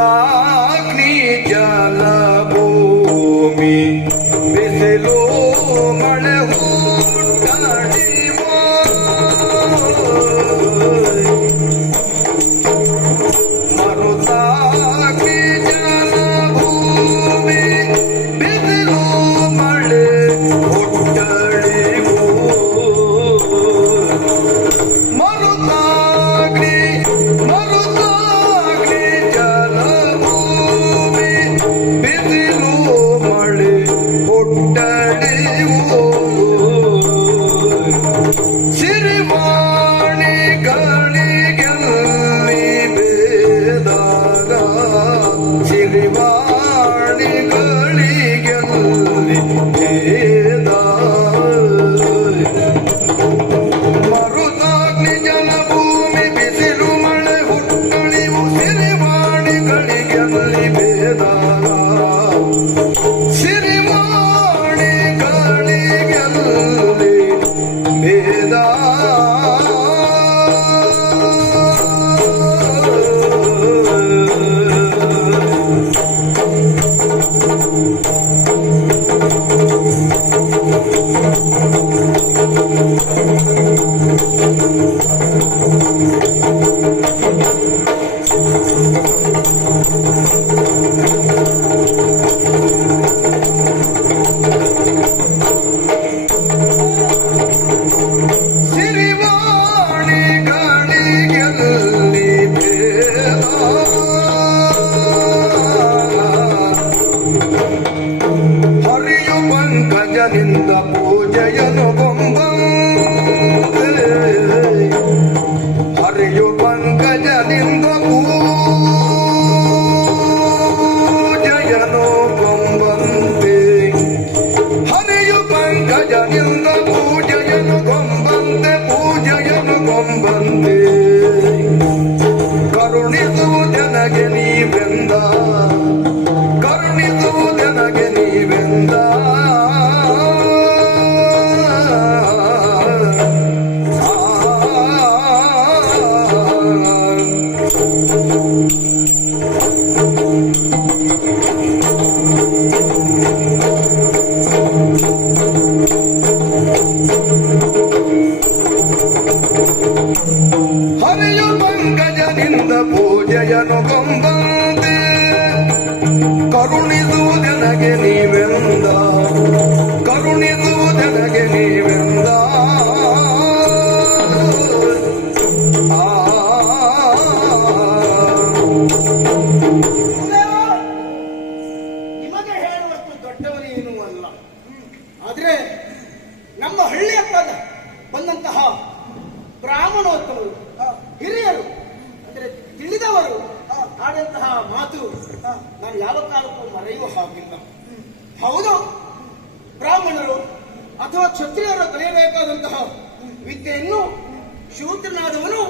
God. ಆದಂತಹ ಮಾತು ನಾನು ಯಾವ ಕಾಲಕ್ಕೂ ಮರೆಯುವ ಹಾಗಿಲ್ಲ. ಹೌದು, ಬ್ರಾಹ್ಮಣರು ಅಥವಾ ಕ್ಷತ್ರಿಯರು ಕಲಿಯಬೇಕಾದಂತಹ ವಿದ್ಯೆಯನ್ನು ಶೂದ್ರನಾದವನು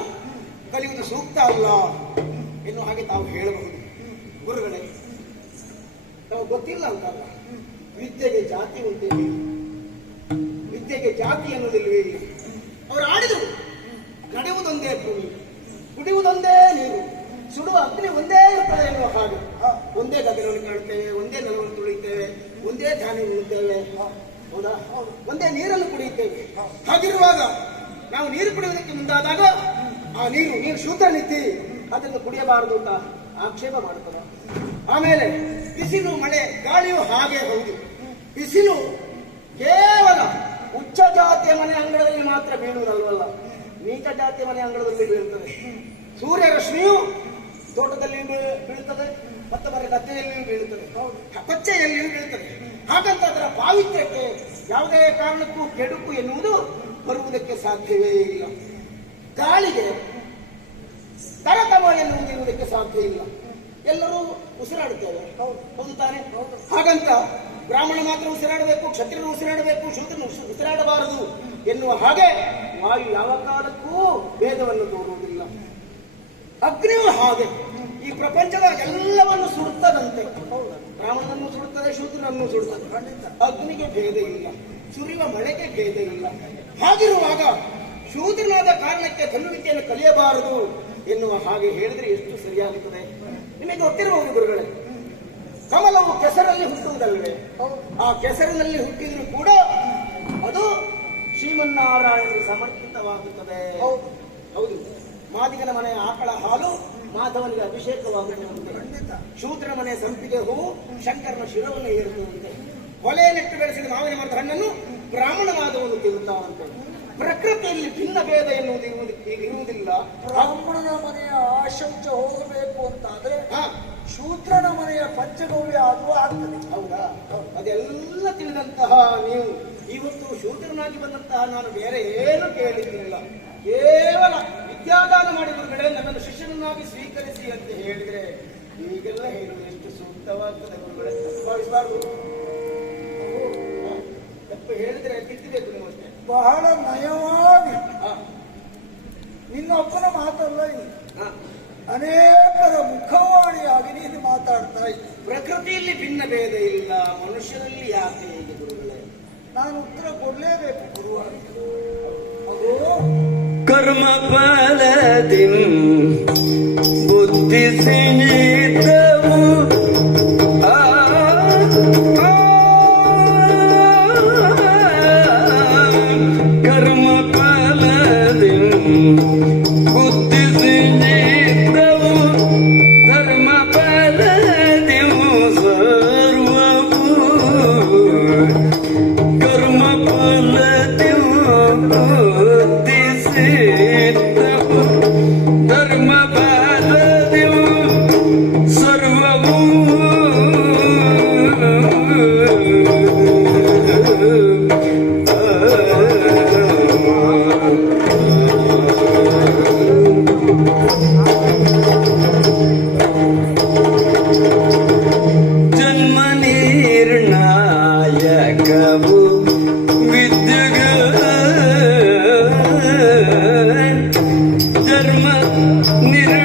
ಕಲಿಯುವುದು ಸೂಕ್ತ ಅಲ್ಲ ಎನ್ನುವ ಹಾಗೆ ತಾವು ಹೇಳಬಹುದು. ಗುರುಗಳೇ ತಾವು ಗೊತ್ತಿಲ್ಲ ಅಂತಲ್ಲ ವಿದ್ಯೆಗೆ ಜಾತಿ ಉಂಟಿಲ್ಲ ವಿದ್ಯೆಗೆ ಜಾತಿ ಅನ್ನೋದಿಲ್ವೇ ಅವರು ಆಡಿದರು, ನಡೆಯುವುದೊಂದೇ ಭೂಮಿ, ಕುಡಿಯುವುದೊಂದೇ ನೀರು. ಸುಡುವ ಅಗ್ನಿ ಒಂದೇ ಇರ್ತದೆ ಎನ್ನುವ ಹಾಗೆ. ಒಂದೇ ಗಗನವನ್ನು ಕಾಣುತ್ತೇವೆ, ಒಂದೇ ನೆಲವನ್ನು ತುಳಿತೇವೆ ಒಂದೇ ಧಾನ್ಯ ಉಳಿತೇವೆ ಹೌದಾ? ಒಂದೇ ನೀರನ್ನು ಕುಡಿಯುತ್ತೇವೆ. ಹಾಗಿರುವಾಗ ನಾವು ನೀರು ಕುಡಿಯೋದಕ್ಕೆ ಮುಂದಾದಾಗ ಆ ನೀರು ನೀರು ಶೂದ್ರನಿದ್ದಿ ಅದನ್ನು ಕುಡಿಯಬಾರದು ಅಂತ ಆಕ್ಷೇಪ ಮಾಡುತ್ತದೆ. ಆಮೇಲೆ ಬಿಸಿಲು, ಮಳೆ, ಗಾಳಿಯು ಹಾಗೆ ಹೌದು. ಬಿಸಿಲು ಕೇವಲ ಉಚ್ಚ ಜಾತಿಯ ಮನೆ ಅಂಗಳದಲ್ಲಿ ಮಾತ್ರ ಬೀಳುವುದಲ್ವಲ್ಲ, ನೀಚ ಜಾತಿಯ ಮನೆ ಅಂಗಳದಲ್ಲಿ ಬೀಳುತ್ತದೆ. ಸೂರ್ಯ ರಶ್ಮಿಯು ತೋಟದಲ್ಲಿ ಬೀಳುತ್ತದೆ ಮತ್ತು ಬರ ಗದ್ದೆಯಲ್ಲಿಯೂ ಬೀಳುತ್ತದೆ ಪಚ್ಚೆಯಲ್ಲಿಯೂ ಬೀಳುತ್ತದೆ ಹಾಗಂತ ಅದರ ಪಾವಿತ್ರ್ಯಕ್ಕೆ ಯಾವುದೇ ಕಾರಣಕ್ಕೂ ಕೆಡುಕು ಎನ್ನುವುದು ಬರುವುದಕ್ಕೆ ಸಾಧ್ಯವೇ ಇಲ್ಲ. ಗಾಳಿಗೆ ತರತಮ ಎನ್ನುವುದು ಸಾಧ್ಯ ಇಲ್ಲ. ಎಲ್ಲರೂ ಉಸಿರಾಡುತ್ತೇವೆ. ಹೌದು ತಾನೆ ಹಾಗಂತ ಬ್ರಾಹ್ಮಣ ಮಾತ್ರ ಉಸಿರಾಡಬೇಕು, ಕ್ಷತ್ರಿಯರು ಉಸಿರಾಡಬೇಕು ಶೂದ್ರನು ಉಸಿ- ಉಸಿರಾಡಬಾರದು ಎನ್ನುವ ಹಾಗೆ ವಾಯು ಯಾವ ಕಾಲಕ್ಕೂ ಭೇದವನ್ನು ತೋರುವುದಿಲ್ಲ. ಅಗ್ನಿಯು ಹಾಗೆ. ಪ್ರಪಂಚದ ಎಲ್ಲವನ್ನು ಸುಡುತ್ತದಂತೆ ರಾಮನನ್ನು ಸುಡುತ್ತದೆ ಶೂದ್ರನನ್ನು ಸುಡುತ್ತದೆ ಅಗ್ನಿಗೆ ಭೇದ ಇಲ್ಲ. ಸುರಿಯುವ ಮಳೆಗೆ ಭೇದ ಇಲ್ಲ. ಹಾಗಿರುವಾಗ ಶೂದ್ರನಾದ ಕಾರಣಕ್ಕೆ ಧನುವಿದ್ಯೆಯನ್ನು ಕಲಿಯಬಾರದು ಎನ್ನುವ ಹಾಗೆ ಹೇಳಿದ್ರೆ ಎಷ್ಟು ಸರಿಯಾಗುತ್ತದೆ? ನಿಮಗೆ ಗೊತ್ತಿರಬಹುದು ಗುರುಗಳೇ, ಕಮಲವು ಕೆಸರಲ್ಲಿ ಹುಟ್ಟುವುದಲ್ಲವೇ ಆ ಕೆಸರಿನಲ್ಲಿ ಹುಟ್ಟಿದ್ರು ಕೂಡ ಅದು ಶ್ರೀಮನ್ನಾರಾಯಣನಿಗೆ ಸಮರ್ಪಿತವಾಗುತ್ತದೆ. ಹೌದು. ಮಾದಿಗನ ಮನೆಯ ಆಕಳ ಹಾಲು ಮಾಧವನಿಗೆ ಅಭಿಷೇಕವಾಗುತ್ತಿರುವಂತೆ ಶೂದ್ರ ಶೂದ್ರನ ಮನೆಯ ಸಂಪಿಗೆ ಹೂವು ಶಂಕರನ ಶಿರವನ್ನು ಏರುತ್ತದಂತೆ ನೆಟ್ಟು ಬೆಳೆಸಿದ ಮಾವಿನ ಮರದ ಹಣ್ಣನ್ನು ಮಾಧವನ್ನು ತಿನ್ನುತ್ತಾವಂತ ಪ್ರಕೃತಿಯಲ್ಲಿ ಭಿನ್ನ ಭೇದ ಎನ್ನುವುದು ಇರುವುದು ಇರುವುದಿಲ್ಲ. ಬ್ರಾಹ್ಮಣನ ಮನೆಯ ಆಶೌಚ ಹೋಗಬೇಕು ಅಂತಾದ್ರೆ ಹಾ, ಶೂದ್ರನ ಮನೆಯ ಪಂಚಗೌರಿ ಆಗುವ ಆಗ್ತದೆ. ಹೌದಾ? ಅದೆಲ್ಲ ತಿಳಿದಂತಹ ನೀವು. ಇವತ್ತು ಶೂದ್ರನಾಗಿ ಬಂದಂತಹ ನಾನು ಬೇರೆ ಏನು ಕೇಳಿದ್ದಿಲ್ಲ ಕೇವಲ ವಿದ್ಯಾದಾನ ಮಾಡಿ ಗುರುಗಳೇ ನನ್ನನ್ನು ಶಿಷ್ಯನನ್ನಾಗಿ ಸ್ವೀಕರಿಸಿ ಅಂತ ಹೇಳಿದ್ರೆ ಈಗೆಲ್ಲ ಹೇಳುವುದು ಎಷ್ಟು ಸೂಕ್ತವಾಗ್ತದೆ ಗುರುಗಳೇ? ಭಾವಿಸಬಾರ್ದು ತಪ್ಪು ಹೇಳಿದ್ರೆ ತಿದ್ದಿಬೇಕು ನೀವು ಅಷ್ಟೇ. ಬಹಳ ನಯವಾಗಿ. ಹಾ, ನಿನ್ನೊಬ್ಬನ ಮಾತಲ್ಲ ಇದು. ಅನೇಕರ ಮುಖವಾಣಿಯಾಗಿ ನೀನು ಮಾತಾಡ್ತಾ ಇದ್ದೆ. ಪ್ರಕೃತಿಯಲ್ಲಿ ಭಿನ್ನ ಭೇದ ಇಲ್ಲ ಮನುಷ್ಯರಲ್ಲಿ ಯಾಕೆ ಹೀಗೆ ಗುರುಗಳೇ? ನಾನು ಉತ್ತರ ಕೊಡಲೇಬೇಕು ಗುರುವಾಗಿ ಅದು කර්ම පලදින් බුද්ධිසිනීතා irmã, minha.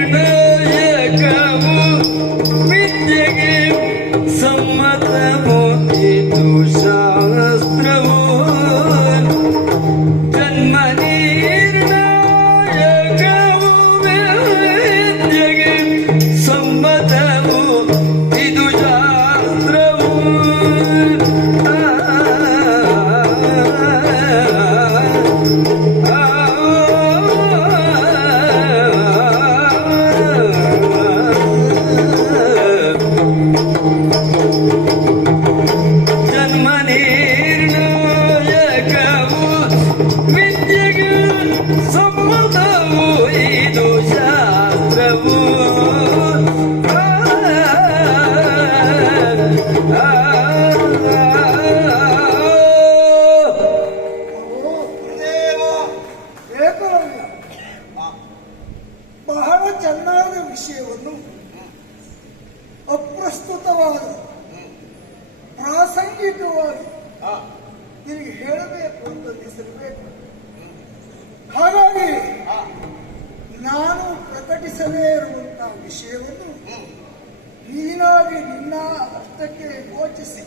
ನೀನಾಗಿ ನಿನ್ನ ಅರ್ಥಕ್ಕೆ ಯೋಚಿಸಿ.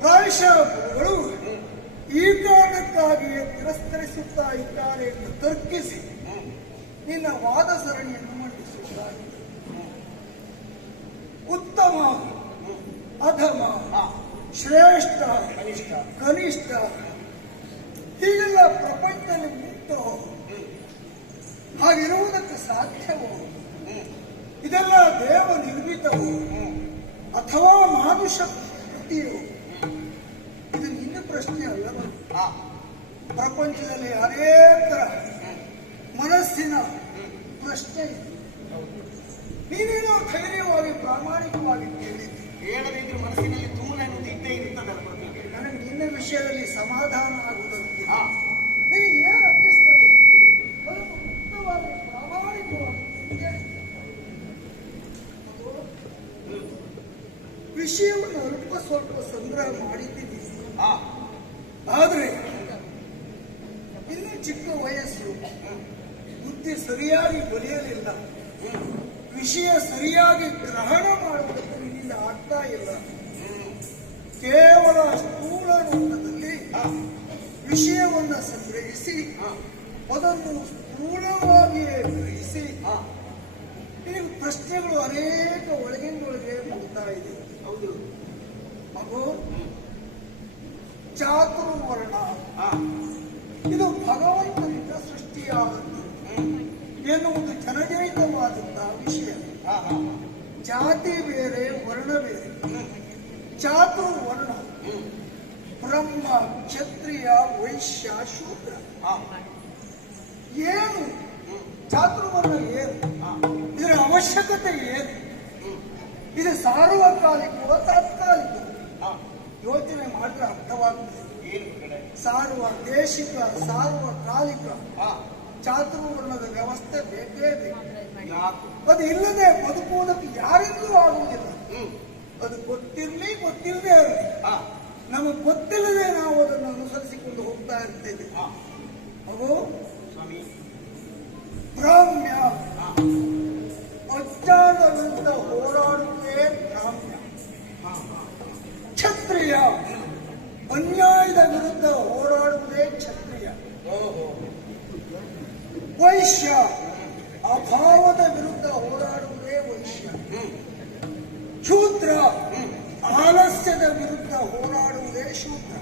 ಪ್ರಾಯಶಃ ಗುರುಗಳು ಈ ಕಾರಣಕ್ಕಾಗಿಯೇ ತಿರಸ್ಕರಿಸುತ್ತಾ ಇದ್ದಾರೆ ಎಂದು ತರ್ಕಿಸಿ ನಿನ್ನ ವಾದ ಸರಣಿಯನ್ನು ಮಂಡಿಸುತ್ತಾರೆ. ಉತ್ತಮ ಅಧಮ ಶ್ರೇಷ್ಠ ಕನಿಷ್ಠ. ಕನಿಷ್ಠ. ಹೀಗೆಲ್ಲ ಪ್ರಪಂಚದಲ್ಲಿ ಉಂಟು ಹಾಗಿರುವುದಕ್ಕೆ ಸಾಧ್ಯವೋ? ಇದೆಲ್ಲ ದೇವ ನಿರ್ಮಿತವು ಅಥವಾ ಮಾನುಷ ಕೃತಿಯು ಇದು ನಿನ್ನ ಪ್ರಶ್ನೆ ಅಲ್ಲ ಪ್ರಪಂಚದಲ್ಲಿ ಅನೇಕರ ಮನಸ್ಸಿನ ಪ್ರಶ್ನೆ ಇದೆ. ನೀನೇನೋ ಧೈರ್ಯವಾಗಿ ಪ್ರಾಮಾಣಿಕವಾಗಿ ಕೇಳಿದ್ದೆ. ಹೇಳದಿದ್ರೆ ಮನಸ್ಸಿನಲ್ಲಿ ತುಂಬ ಇದ್ದೇ ಇರುತ್ತದೆ ನನಗೆ ನಿನ್ನ ವಿಷಯದಲ್ಲಿ ಸಮಾಧಾನ ಹಾ. ನಿನಗೆ ಏನು ಅನ್ನಿಸ್ತದೆ ಅದನ್ನು ಮುಕ್ತವಾಗಿ ಪ್ರಾಮಾಣಿಕವಾಗಿ ಕೇಳಿ. ಅದು ವಿಷಯವನ್ನು ಅಲ್ಪ ಸ್ವಲ್ಪ ಸಂಗ್ರಹ ಮಾಡಿದ್ದೀನಿ ಹಾ ಆದರೆ ಇನ್ನು ಚಿಕ್ಕ ವಯಸ್ಸು ಬುದ್ಧಿ ಸರಿಯಾಗಿ ಬರೆಯಲಿಲ್ಲ ವಿಷಯ ಸರಿಯಾಗಿ ಗ್ರಹಣ ಮಾಡುವುದಕ್ಕೆ ನಿನ್ನಿಂದ ಆಗ್ತಾ ಇಲ್ಲ ಕೇವಲ ಸ್ಥೂಲ ರೂಪದಲ್ಲಿ ವಿಷಯವನ್ನು ಸಂಗ್ರಹಿಸಿ ಅದನ್ನು ಪೂರ್ಣವಾಗಿಯೇ ಗ್ರಹಿಸಿ ನೀವು ಈ ಪ್ರಶ್ನೆಗಳು ಅನೇಕ ಒಳಗಿಂದೊಳಗೆ ಹೋಗ್ತಾ ಇದೆ. ಹೌದು. ಮಗು ಚಾತುರ್ವರ್ಣ ಆ ಇದು ಭಗವಂತನಿಂದ ಸೃಷ್ಟಿಯಾದದ್ದು ಎನ್ನುವುದು ಜನಜನಿತವಾದಂತಹ ವಿಷಯ. ಜಾತಿ ಬೇರೆ ವರ್ಣ ಬೇರೆ. ಚಾತುರ್ವರ್ಣ. ಬ್ರಹ್ಮ ಕ್ಷತ್ರಿಯ ವೈಶ್ಯ ಶೂದ್ರ. ಏನು? ಚಾತುರ್ವರ್ಣ ಏನು? ಇದರ ಅವಶ್ಯಕತೆ ಏನು? ಇದು ಸಾರ್ವಕಾಲಿಕವೋ ತಾತ್ಕಾಲಿಕ? ಯೋಚನೆ ಮಾಡಿದ್ರೆ ಅರ್ಥವಾಗ್ತದೆ ಸಾರುವ ದೇಶಿಕ ಸಾರ್ವಕಾಲಿಕ ಚಾತುರ್ವರ್ಣದ ವ್ಯವಸ್ಥೆ ಬೇಕೇ ಬೇಕು. ಅದು ಇಲ್ಲದೆ ಬದುಕುವುದಕ್ಕೆ ಯಾರಿಂದಲೂ ಆಗುವುದಿಲ್ಲ. ಅದು ಗೊತ್ತಿರಲಿ ಗೊತ್ತಿಲ್ಲದೆ ಇರಲಿ. ನಮಗೆ ಗೊತ್ತಿಲ್ಲದೆ ನಾವು ಅದನ್ನು ಅನುಸರಿಸಿಕೊಂಡು ಹೋಗ್ತಾ ಇರ್ತೇವೆ. ಅದು ಸ್ವಾಮಿ. ಬ್ರಾಹ್ಮ್ಯ. ಹಾ ಅಜ್ಞಾನ ವಿರುದ್ಧ ಹೋರಾಡುವುದೇ ಬ್ರಾಹ್ಮ್ಯ. ಹಾ ಹಾ ಕ್ಷತ್ರಿಯ. ಅನ್ಯಾಯದ ವಿರುದ್ಧ ಹೋರಾಡುವುದೇ ಕ್ಷತ್ರಿಯ. ಓಹೋ ವೈಶ್ಯ. ಅಭಾವದ ವಿರುದ್ಧ ಹೋರಾಡುವುದೇ ವೈಶ್ಯ. ಶೂದ್ರ. ಆಲಸ್ಯದ ವಿರುದ್ಧ ಹೋರಾಡುವುದೇ ಶೂದ್ರ.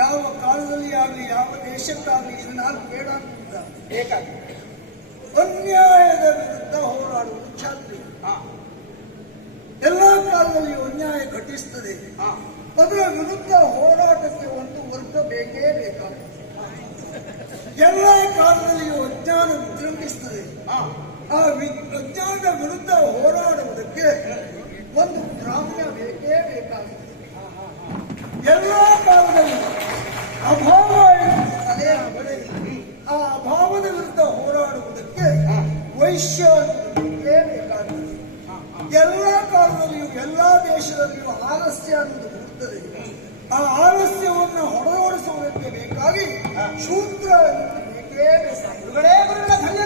ಯಾವ ಕಾಲದಲ್ಲಿ ಆಗಲಿ, ಯಾವ ದೇಶಕ್ಕಾಗಲಿ ಇದು ನಾನು ಬೇಡ ಅಂತ ಬೇಕಾಗಿ ಅನ್ಯಾಯದ ವಿರುದ್ಧ ಹೋರಾಡುವುದು ಛಾತ್ರಿ. ಎಲ್ಲ ಕಾಲದಲ್ಲಿ ಅನ್ಯಾಯ ಘಟಿಸ್ತದೆ. ಅದರ ವಿರುದ್ಧ ಹೋರಾಟಕ್ಕೆ ಒಂದು ವರ್ಗ ಬೇಕೇ ಬೇಕಾಗುತ್ತದೆ ಎಲ್ಲ ಕಾಲದಲ್ಲಿಯೂ ಅಜ್ಞಾನ ವಿಜೃಂಭಿಸ್ತದೆ. ಆ ಅಜ್ಞಾನದ ವಿರುದ್ಧ ಹೋರಾಡುವುದಕ್ಕೆ ಒಂದು ಗ್ರಾಮ್ಯ ಬೇಕೇ ಬೇಕಾಗುತ್ತದೆ ಎಲ್ಲ ಕಾಲದಲ್ಲಿ ಅಭಾವ ತಲೆ ಆ ಅಭಾವದ ವಿರುದ್ಧ ಹೋರಾಡುವುದಕ್ಕೆ ವೈಶ್ಯ ಬೇಕೇ ಬೇಕಾಗುತ್ತದೆ ಎಲ್ಲ ಕಾಲದಲ್ಲಿಯೂ, ಎಲ್ಲ ದೇಶದಲ್ಲಿಯೂ ಆಲಸ್ಯ ಅನ್ನೋದು ಬರುತ್ತದೆ. ಆ ಆಲಸ್ಯವನ್ನು ಹೊಡೆದೋಡಿಸುವುದಕ್ಕೆ ಬೇಕಾಗಿ ಶೂದ್ರ ಬೇಕೇ ಬೇಕಾಗುತ್ತದೆ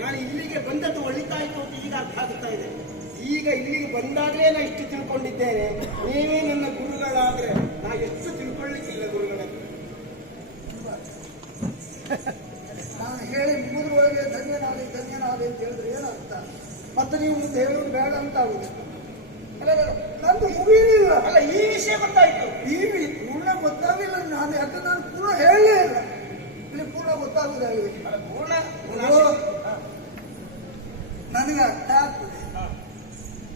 ನಾನು ಇಲ್ಲಿಗೆ ಬಂದದ್ದು ಒಳಿತಾಯಿತು ಅಂತ ಈಗ ಅರ್ಥ ಆಗ್ತಾ ಇದೆ. ಈಗ ಇಲ್ಲಿಗೆ ಬಂದಾಗಲೇ ನಾನು ಇಷ್ಟು ತಿಳ್ಕೊಂಡಿದ್ದೇನೆ. ನೀವೇ ನನ್ನ ಗುರುಗಳಾದ್ರೆ ನಾ ಎಷ್ಟು ತಿಳ್ಕೊಳ್ಳಿಕ್ಕಿಲ್ಲ ಗುರುಗಳೇ. ನಾನು ಹೇಳಿ ಮುಗಿದ್ರೊಳಗೆ ಧನ್ಯನಾದೆ ಧನ್ಯನಾದೆ ಅಂತ ಹೇಳಿದ್ರೆ ಏನರ್ಥ? ಮತ್ತೆ ನೀವು ಮುಂದೆ ಹೇಳೋದು ಬೇಡ ಅಂತ ಆಗುದು ಅಲ್ಲ, ಅಲ್ಲ, ನಂದು ಮುಗಿಯಲಿಲ್ಲ ಅಲ್ಲ ಈ ವಿಷಯ ಗೊತ್ತಾಯ್ತು ಈ ವಿ- ಪೂರ್ಣ ಗೊತ್ತಾಗಿಲ್ಲ ನಾನು ಯಾಕಂದ್ರೆ ನಾನು ಪೂರ್ಣ ಹೇಳಲೇ ಇಲ್ಲ ಇಲ್ಲಿ ಪೂರ್ಣ ಗೊತ್ತಾಗುದು ಹೇಳಿ ಅಲ್ಲ, ಪೂರ್ಣ ಓ. ನನಗೆ ಅರ್ಥ ಆಗ್ತದೆ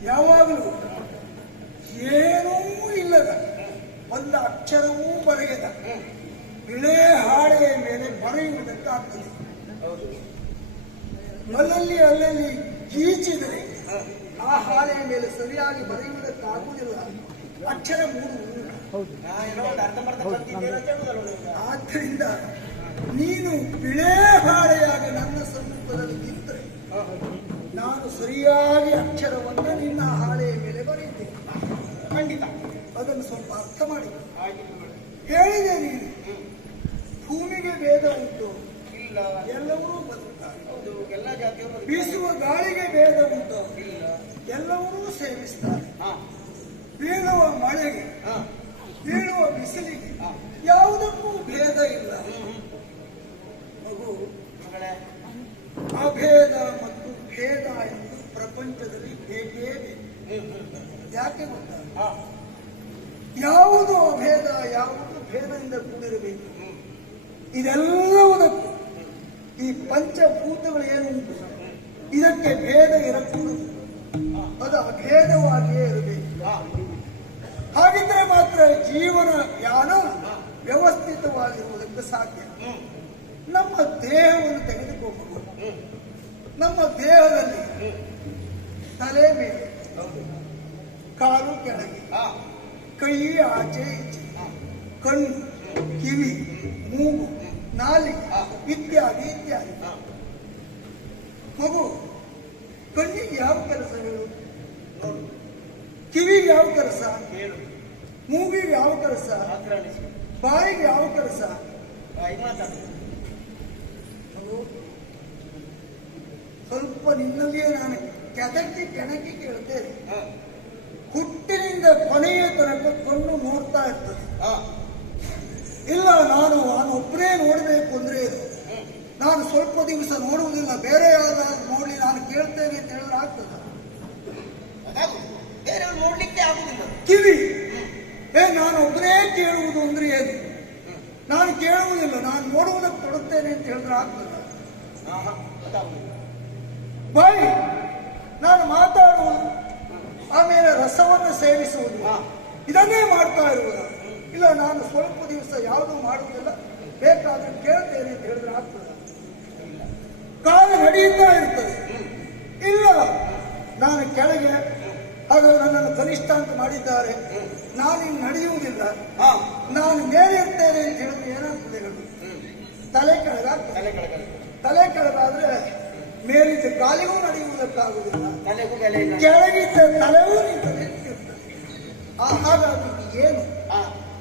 ಯಾವಾಗಲೂ ಏನೂ ಇಲ್ಲದ ಒಂದು ಅಕ್ಷರವೂ ಬರೆಯದ ಬಿಳೆ ಹಾಳೆಯ ಮೇಲೆ ಬರೆಯುವುದಕ್ಕಾಗ್ತದೆ ಹೌದು ಅಲ್ಲಲ್ಲಿ ಅಲ್ಲಲ್ಲಿ ಗೀಚಿದರೆ ಆ ಹಾಳೆಯ ಮೇಲೆ ಸರಿಯಾಗಿ ಬರೆಯುವುದಕ್ಕಾಗುವುದಿಲ್ಲ ಅಕ್ಷರ ಮೂರು. ಆದ್ದರಿಂದ ನೀನು ಬಿಳೇ ಹಾಳೆಯಾಗಿ ನನ್ನ ಸಮ್ಮುಖದಲ್ಲಿ ನಿಂತರೆ ನಾನು ಸರಿಯಾಗಿ ಅಕ್ಷರವನ್ನು ನಿನ್ನ ಹಾಳೆಯ ಮೇಲೆ ಬರೆಯುತ್ತೇನೆ. ಖಂಡಿತ. ಅದನ್ನು ಸ್ವಲ್ಪ ಅರ್ಥ ಮಾಡಿ. ಹೇಳಿದೆ ನೀನು. ಭೂಮಿಗೆ ಭೇದ ಉಂಟು. ಇಲ್ಲ. ಎಲ್ಲವರೂ ಬದುಕುತ್ತಾರೆ ಬೀಸುವ ಗಾಳಿಗೆ ಭೇದ ಉಂಟು. ಇಲ್ಲ. ಎಲ್ಲವರೂ ಸೇವಿಸ್ತಾರೆ. ಹಾ ಬೀಳುವ ಮಳೆಗೆ ಹಾ. ಬೀಳುವ ಬಿಸಿಲಿಗೆ. ಯಾವುದಕ್ಕೂ ಭೇದ ಇಲ್ಲ. ಮಗು ಅಭೇದ ಮತ್ತು ಭೇದ ಎಂದು ಪ್ರಪಂಚದಲ್ಲಿ ಬೇಕೇ ಬೇಕು ಯಾಕೆ ಗೊತ್ತಾ? ಯಾವುದು ಅಭೇದ ಯಾವುದು ಭೇದದಿಂದ ಕೂಡಿರಬೇಕು? ಇದೆಲ್ಲವುದಕ್ಕೂ ಈ ಪಂಚಭೂತಗಳು ಏನುಂಟು? ಇದಕ್ಕೆ ಭೇದ ಇರಕೂಡದು. ಅದು ಅಭೇದವಾಗಿಯೇ ಇರಬೇಕು ಹಾಗಿದ್ರೆ ಮಾತ್ರ ಜೀವನ ಯಾನ ವ್ಯವಸ್ಥಿತವಾಗಿರುವುದಕ್ಕೆ ಸಾಧ್ಯ. ನಮ್ಮ ದೇಹವನ್ನು ತೆಗೆದುಕೊಂಡು ನಮ್ಮ ದೇಹದಲ್ಲಿ ತಲೆ ಮೇಲೆ ಕಾಲು ಕೆಳಗೆ ಕೈ ಆಚೆ ಈಚೆ ಕಣ್ಣು, ಕಿವಿ, ಮೂಗು ನಾಲಿ ಇತ್ಯಾದಿ ಇತ್ಯಾದಿ. ಮಗು, ಕಣ್ಣಿಗೆ ಯಾವ ಕೆಲಸ ಹೇಳು ನೋಡು ಕಿವಿಗೆ ಯಾವ ಕೆಲಸ ಕೇಳು ಮೂಗಿಗೆ ಯಾವ ಕೆಲಸ ಆಕ್ರಮಿಸಿ ಬಾಯಿಗೆ ಯಾವ ಕೆಲಸ ಸ್ವಲ್ಪ ನಿನ್ನಲ್ಲಿಯೇ ನಾನು ಕೆದಕಿ ಕೆಣಕಿ ಕೇಳ್ತೇನೆ ಹುಟ್ಟಿನಿಂದ ಕೊನೆಯ ತನಕ ಕಣ್ಣು ನೋಡ್ತಾ ಇರ್ತದೆ ಇಲ್ಲ ನಾನು ನಾನು ಒಬ್ಬರೇ ನೋಡಬೇಕು ಅಂದ್ರೆ ನಾನು ಸ್ವಲ್ಪ ದಿವಸ ನೋಡುವುದಿಲ್ಲ ಬೇರೆ ಯಾರು ನೋಡಿ ನಾನು ಕೇಳ್ತೇನೆ ಅಂತ ಹೇಳಿದ್ರೆ ಆಗ್ತದ? ಕಿವಿ ಏ ನಾನು ಒಬ್ಬರೇ ಕೇಳುವುದು ಅಂದ್ರೆ ಏನು? ನಾನು ಕೇಳುವುದಿಲ್ಲ ನಾನು ನೋಡುವುದಕ್ಕೆ ಕೊಡುತ್ತೇನೆ ಅಂತ ಹೇಳಿದ್ರೆ ಆಗ್ತದೆ? ಬಾಯಿ ನಾನು ಮಾತಾಡುವುದು ಆಮೇಲೆ ರಸವನ್ನು ಸೇವಿಸುವುದು. ಇದನ್ನೇ ಮಾಡ್ತಾ ಇರುವುದು. ಇಲ್ಲ ನಾನು ಸ್ವಲ್ಪ ದಿವಸ ಯಾವುದೂ ಮಾಡುವುದಿಲ್ಲ ಬೇಕಾದ್ರೆ ಕೇಳ್ತೇನೆ ಅಂತ ಹೇಳಿದ್ರೆ ಆಗ್ತದೆ? ಕಾಲು ನಡೆಯುತ್ತಾ ಇರ್ತದೆ ಇಲ್ಲ ನಾನು ಕೆಳಗೆ ಹಾಗೂ ನನ್ನನ್ನು ಕನಿಷ್ಠ ಅಂತ ಮಾಡಿದ್ದಾರೆ. ನಾನು ನಡೆಯುವುದಿಲ್ಲ. ನಾನು ಮೇಲೆ ಇರ್ತೇನೆ ಅಂತ ಹೇಳಿದ್ರೆ ಏನಾಗ್ತದೆ ತಲೆ ಕೆಳಗ ತಲೆ ಕೆಳಗಡೆ ತಲೆ ಕೆಳಗಾದ್ರೆ ಮೇಲಿದ್ದ ಕಾಲಿಗೂ ನಡೆಯುವುದಕ್ಕಾಗುವುದಿಲ್ಲ. ತಲೆಗೂ ಕೆಳಗಿದ್ದ ತಲೆಯೂ ನಿಂತಿರ್ತದೆ ಹಾಗಾಗಿ ಏನು?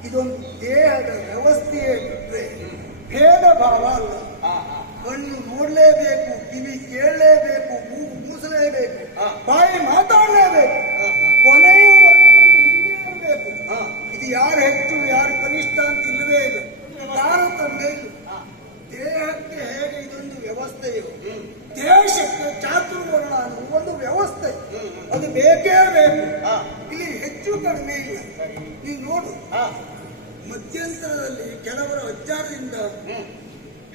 ಇದೊಂದು ದೇಹದ ವ್ಯವಸ್ಥೆಯೇ ಬಿಟ್ಟರೆ ಭೇದ ಭಾವ ಅಲ್ಲ. ಕಣ್ಣು ನೋಡಲೇಬೇಕು ಕಿವಿ ಕೇಳಲೇಬೇಕು ಮೂಗು ಮೂಸಲೇಬೇಕು ಬಾಯಿ ಮಾತಾಡಲೇಬೇಕು. ಇದು ಯಾರು ಹೆಚ್ಚು, ಯಾರು ಕನಿಷ್ಠ ಅಂತ ಇಲ್ಲವೇ ಇಲ್ಲ ತಾರತಮ್ಯ ಇಲ್ಲ. ದೇಹಕ್ಕೆ ಹೇಗೆ ಇದೊಂದು ವ್ಯವಸ್ಥೆಯು ಇದೆ ದೇಶಕ್ಕೆ ಚಾತುರ್ವರ್ಣ ಅನ್ನೋ ಒಂದು ವ್ಯವಸ್ಥೆ. ಅದು ಬೇಕೇ ಬೇಕು. ಇಲ್ಲಿ ಹೆಚ್ಚು ಕಡಿಮೆ ಇಲ್ಲ. ನೀವು ನೋಡು ಮಧ್ಯಂತರದಲ್ಲಿ ಕೆಲವರ ಅಜ್ಜಾರದಿಂದ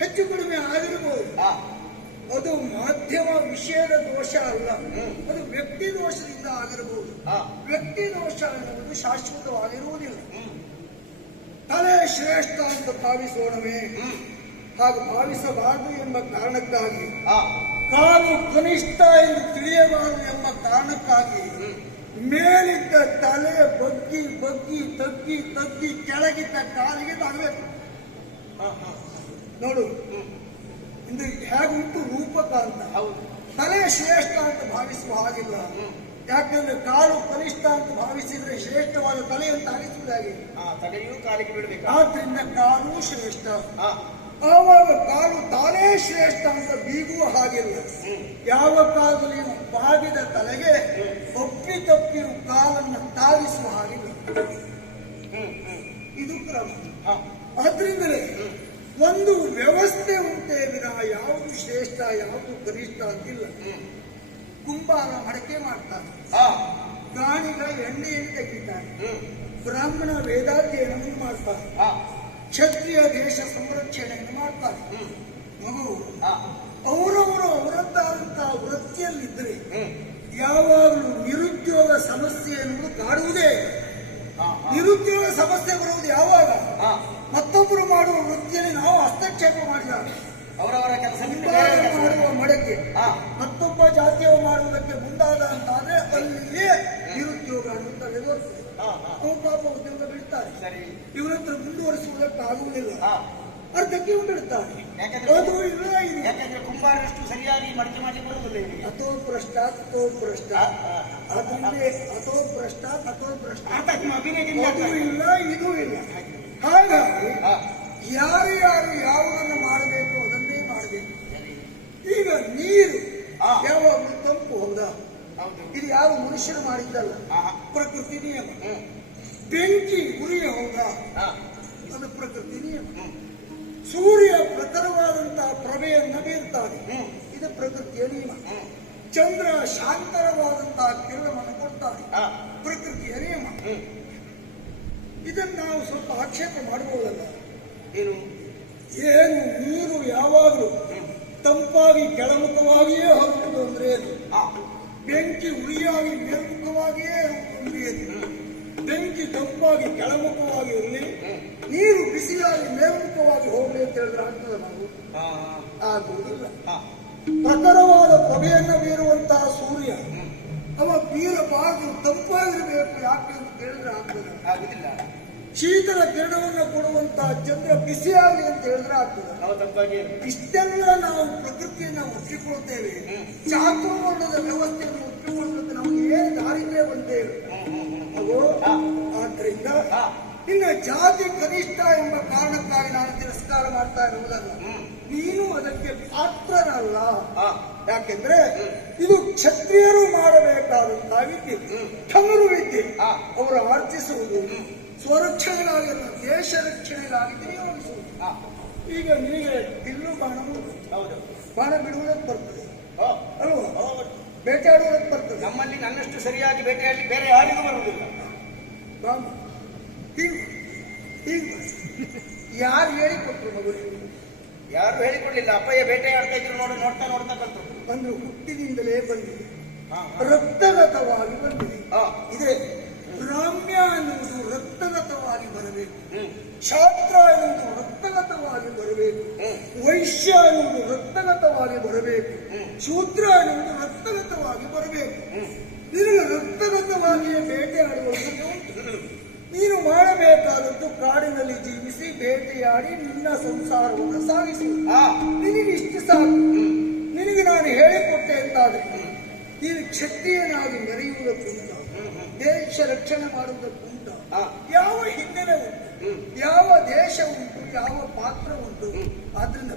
ಹೆಚ್ಚು ಕಡಿಮೆ ಆಗಿರಬಹುದು ಹಾ ಅದು ಮಾಧ್ಯಮ ವಿಷಯದ ದೋಷ ಅಲ್ಲ. ಅದು ವ್ಯಕ್ತಿ ದೋಷದಿಂದ ಆಗಿರಬಹುದು. ವ್ಯಕ್ತಿ ದೋಷ ಎನ್ನುವುದು ಶಾಶ್ವತವಾಗಿರುವುದಿಲ್ಲ. ತಲೆ ಶ್ರೇಷ್ಠ ಅಂತ ಭಾವಿಸೋಣವೇ. ಹಾಗೂ ಭಾವಿಸಬಾರದು ಎಂಬ ಕಾರಣಕ್ಕಾಗಿ. ಹಾ. ಕಾಲು ಕನಿಷ್ಠ ಎಂದು ತಿಳಿಯಬಾರದು ಎಂಬ ಕಾರಣಕ್ಕಾಗಿ ಮೇಲಿದ್ದ ತಲೆ ಬಗ್ಗಿ ಬಗ್ಗಿ ತಗ್ಗಿ ತಗ್ಗಿ ಕೆಳಗಿದ್ದ ಕಾಲಿಗೆ ತಾಗಬೇಕು ಹಾ ಹಾ. ನೋಡು. ಇದು ಹೇಗುಂಟು ರೂಪಕ ಅಂತ. ಹೌದು. ತಲೆ ಶ್ರೇಷ್ಠ ಅಂತ ಭಾವಿಸುವ ಹಾಗಿಲ್ಲ. ಯಾಕಂದ್ರೆ ಕಾಲು ಕನಿಷ್ಠ ಅಂತ ಭಾವಿಸಿದ್ರೆ ಶ್ರೇಷ್ಠವಾದ ತಲೆ ಅಂತ ಅನಿಸುವುದಾಗಿದೆ ತಲೆಯೂ ಕಾಲಿಗೆ ಬಿಡ್ಬೇಕಾ ಆದ್ರಿಂದ ಕಾಲು ಶ್ರೇಷ್ಠ. ಆವಾಗ ಕಾಲು ತಾನೇ ಶ್ರೇಷ್ಠ ಅಂತ ಬೀಗುವ ಹಾಗಿಲ್ಲ. ಯಾವ ಕಾಲದಲ್ಲಿ ಬಾಗಿದ ತಲೆಗೆ ಒಪ್ಪಿ ತಪ್ಪಿರು ಕಾಲನ್ನು ತಾಗಿಸುವ ಹಾಗಿಲ್ಲ. ಇದು ಕ್ರಮ. ಅದರಿಂದಲೇ ಆದ್ರಿಂದಲೇ ಒಂದು ವ್ಯವಸ್ಥೆ ಉಂಟೇ ವಿನಃ ಯಾವುದು ಶ್ರೇಷ್ಠ ಯಾವುದು ಕನಿಷ್ಠ ಅಂತಿಲ್ಲ. ಕುಂಬಾರ ಮಡಕೆ ಮಾಡ್ತಾರೆ. ಪ್ರಾಣಿಗಳ ಎಣ್ಣೆಯನ್ನು ತೆಗಿತಾರೆ. ಹ್ಮ್. ಬ್ರಾಹ್ಮಣ ವೇದಾಧ್ಯಯನವನ್ನು ಮಾಡ್ತಾರೆ. ಕ್ಷತ್ರಿಯ ದೇಶ ಸಂರಕ್ಷಣೆಯನ್ನು ಮಾಡ್ತಾರೆ. ಮಗು ಅವರವರು ಅವರದ್ದಾದಂತಹ ವೃತ್ತಿಯಲ್ಲಿದ್ದರೆ ಯಾವಾಗಲೂ ನಿರುದ್ಯೋಗ ಸಮಸ್ಯೆ ಎನ್ನುವುದು ಕಾಡುವುದೇ ನಿರುದ್ಯೋಗ ಸಮಸ್ಯೆ ಬರುವುದು ಯಾವಾಗ? ಮತ್ತೊಬ್ಬರು ಮಾಡುವ ವೃತ್ತಿಯಲ್ಲಿ ನಾವು ಹಸ್ತಕ್ಷೇಪ ಮಾಡಿದ ಅವರವರ ಕೆಲಸ ಮಾಡುವ ಮಾಡಿ. ಮಡಕೆ. ಹಾ. ಮತ್ತೊಬ್ಬ ಜಾತಿಯವ ಮಾಡುವುದಕ್ಕೆ ಮುಂದಾದ ಅಂತಾದ್ರೆ ಅಲ್ಲಿಯೇ ನಿರುದ್ಯೋಗ ಅನ್ನುವಂಥದ್ದು ಬರ್ತದೆ ಹಾ ಹಾ. ಅವ್ರು ಪಾಪ ಉದ್ಯೋಗ ಬಿಡ್ತಾರೆ. ಇವರತ್ರ ಇವರ ಹತ್ರ ಮುಂದುವರಿಸುವುದಕ್ಕಾಗುವುದಿಲ್ಲ. ಅರ್ಧಕ್ಕೆ ಬಿಡ್ತಾರೆ ಯಾಕಂದ್ರೆ ಅದು ಇಲ್ಲ ಯಾಕಂದ್ರೆ ಕುಂಬಾರಷ್ಟು ಸರಿಯಾಗಿ ಮಡಕೆ ಮಾಡಿ ಬರುವುದಿಲ್ಲ ಇವರಿಗೆ. ಅಥೋ ಭ್ರಷ್ಟ ಅಥೋ ಭ್ರಷ್ಟ. ಅದರಲ್ಲಿ ಅಥೋ ಭ್ರಷ್ಟ ಅಥೋ ಭ್ರಷ್ಟ. ಇಲ್ಲ ಇದು ಇಲ್ಲ. ಯಾರು ಯಾರು ಯಾವುದನ್ನು ಮಾಡಬೇಕು ಅದನ್ನೇ ಮಾಡಬೇಕು. ಈಗ ನೀರು. ಯಾವಾಗಲೂ ತಂಪು ಹೌದಾ? ಇದು ಯಾವ ಮನುಷ್ಯರು ಮಾಡಿದ್ದಲ್ಲ? ಪ್ರಕೃತಿ ನಿಯಮ. ಬೆಂಕಿ ಉರಿಯ ಹೌದಾ? ಅದು ಪ್ರಕೃತಿ ನಿಯಮ. ಸೂರ್ಯ ಪ್ರಖರವಾದಂತಹ ಪ್ರಭೆಯನ್ನು ಬೀರ್ತಾನೆ ಇದು ಪ್ರಕೃತಿಯ ನಿಯಮ. ಚಂದ್ರ ಶಾಂತರವಾದಂತಹ ಕಿರಣವನ್ನು ಕೊಡ್ತಾನೆ. ಪ್ರಕೃತಿಯ ನಿಯಮ. ಇದನ್ನು ನಾವು ಸ್ವಲ್ಪ ಆಕ್ಷೇಪ ಮಾಡಬಹುದಲ್ಲ ಏನು? ಏನು ನೀರು ಯಾವಾಗಲೂ ತಂಪಾಗಿ ಕೆಳಮುಖವಾಗಿಯೇ ಹೊರಟುದು ಅಂದ್ರೆ ಅದು. ಬೆಂಕಿ ಉಳಿಯಾಗಿ ಮೇಲ್ಮುಖವಾಗಿಯೇ ಅಂದ್ರೆ ಏನು ಬೆಂಕಿ ತಂಪಾಗಿ ಕೆಳಮುಖವಾಗಿ ಇರಲಿ ನೀರು ಬಿಸಿಯಾಗಿ ಮೇಲ್ಮುಖವಾಗಿ ಹೋಗಲಿ ಅಂತ ಹೇಳಿದ್ರೆ ಆಗ್ತದೆ ನಾವು? ಆಗುವುದಿಲ್ಲ. ಪ್ರಖರವಾದ ಪ್ರಭೆಯನ್ನು ಬೀರುವಂತಹ ಸೂರ್ಯ ಹ್ಮ್ ಬೀರ ಬಾಗಿಲು ತಂಪಾಗಿರಬೇಕು ಯಾಕೆ ಅಂತ ಹೇಳಿದ್ರೆ ಆಗ್ತದೆ. ಆಗುದಿಲ್ಲ. ಶೀತಲ ಕಿರಣವನ್ನು ಕೊಡುವಂತಹ ಚಂದ್ರ ಆಗಲಿ ಅಂತ ಹೇಳಿದ್ರೆ ಆಗ್ತದೆ. ನಾವು ಇಷ್ಟೆಲ್ಲ ನಾವು ಪ್ರಕೃತಿಯನ್ನ ಒಪ್ಪಿಕೊಳ್ತೇವೆ. ಚಾತುರ್ವರ್ಣದ ವ್ಯವಸ್ಥೆಯನ್ನು ಒಪ್ಪಿಕೊಳ್ಳುತ್ತೆ ನಮಗೆ ಏನು ಹ್ಮ್ ಅವು ಆದ್ರಿಂದ ಇನ್ನ ಜಾತಿ ಕನಿಷ್ಠ ಎಂಬ ಕಾರಣಕ್ಕಾಗಿ ನಾನು ತಿರಸ್ಕಾರ ಮಾಡ್ತಾ ಇರುವುದಲ್ಲ. ನೀನು ಅದಕ್ಕೆ ಪಾತ್ರನಲ್ಲ. ಯಾಕೆಂದ್ರೆ ಇದು ಕ್ಷತ್ರಿಯರು ಮಾಡಬೇಕಾದಂತಹ ವಿದ್ಯೆ. ಠಮರು ವಿದ್ಯೆ. ಅವರು ಆರ್ಜಿಸುವುದು. ಸ್ವರಕ್ಷಣೆಗಾಗಿ ದೇಶ ರಕ್ಷಣೆಗಾಗಿ ವಿನಿಯೋಗಿಸುವುದು ಹಾ, ಈಗ ನಿಮಗೆ ಇಲ್ಲೂ ಬಾಣ ಹೌದು. ಬಾಣ ಬಿಡುವುದಕ್ಕೆ ಬರ್ತದೆ. ಅಲ್ವಾ. ಬೇಟೆಯಾಡುವುದಕ್ಕೆ ಬರ್ತದೆ. ನಮ್ಮಲ್ಲಿ ನನ್ನಷ್ಟು ಸರಿಯಾಗಿ ಬೇಟೆಯಾಡಿ ಬೇರೆ ಯಾರಿಗೂ ಬರುವುದಿಲ್ಲ. ಬಾಮ ಹೀಗೆ ಹೀಗೆ ಯಾರು ಹೇಳಿಕೊಟ್ರು ಮಗುವಿಗೆ? ಯಾರು ಹೇಳಿಕೊಡ್ಲಿಲ್ಲ. ಅಪ್ಪಯ್ಯ ಬೇಟೆಯಾಡ್ತಾ ಇದ್ರು ನೋಡಿ ನೋಡ್ತಾ ನೋಡ್ತಾ ಕಲ್ತು ಅಂದ್ರೆ ಹುಟ್ಟಿನಿಂದಲೇ ಬಂದಿದೆ ರಕ್ತಗತವಾಗಿ ಬಂದಿದೆ. ಇದೆ. ರಾಮ್ಯ ಎನ್ನುವುದು ರಕ್ತಗತವಾಗಿ ಬರಬೇಕು. ಛಾತ್ರ ಎನ್ನುವುದು ರಕ್ತಗತವಾಗಿ ಬರಬೇಕು. ವೈಶ್ಯ ಎನ್ನುವುದು ರಕ್ತಗತವಾಗಿ ಬರಬೇಕು. ಶೂದ್ರ ಎನ್ನುವುದು ರಕ್ತಗತವಾಗಿ ಬರಬೇಕು. ನೀನು ನಿನಗೆ ರಕ್ತಗತವಾಗಿಯೇ ಬೇಟೆಯಾಡುವಂಥದ್ದು ನೀನು ಮಾಡಬೇಕಾದದ್ದು ಕಾಡಿನಲ್ಲಿ ಜೀವಿಸಿ ಬೇಟೆಯಾಡಿ ನಿನ್ನ ಸಂಸಾರವನ್ನು ಸಾಗಿಸಿ. ನಿನಗಿಷ್ಟು ಸಾಕು. ನಿನಗೆ ನಾನು ಹೇಳಿಕೊಟ್ಟೆ ಅಂತಾದ್ರೆ ನೀವು ಕ್ಷತ್ರಿಯನಾಗಿ ಮೆರೆಯುವುದಕ್ಕುಂಟ ದೇಶ ರಕ್ಷಣೆ ಮಾಡುವುದಕ್ಕುಂಟ. ಯಾವ ಹಿನ್ನೆಲೆ ಉಂಟು ಯಾವ ದೇಶ ಉಂಟು ಯಾವ ಪಾತ್ರ ಉಂಟು ಆದ್ರಿಂದ